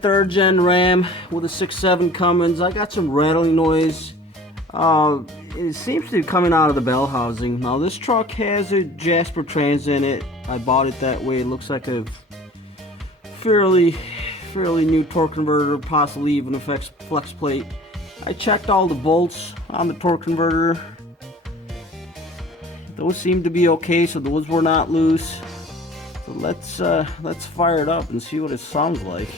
3rd gen Ram with a 6.7 Cummins. I got some rattling noise. It seems to be coming out of the bell housing. Now this truck has a Jasper trans in it. I bought it that way. It looks like a fairly new torque converter, possibly even a flex plate. I checked all the bolts on the torque converter. Those seem to be okay, so those were not loose. So let's fire it up and see what it sounds like.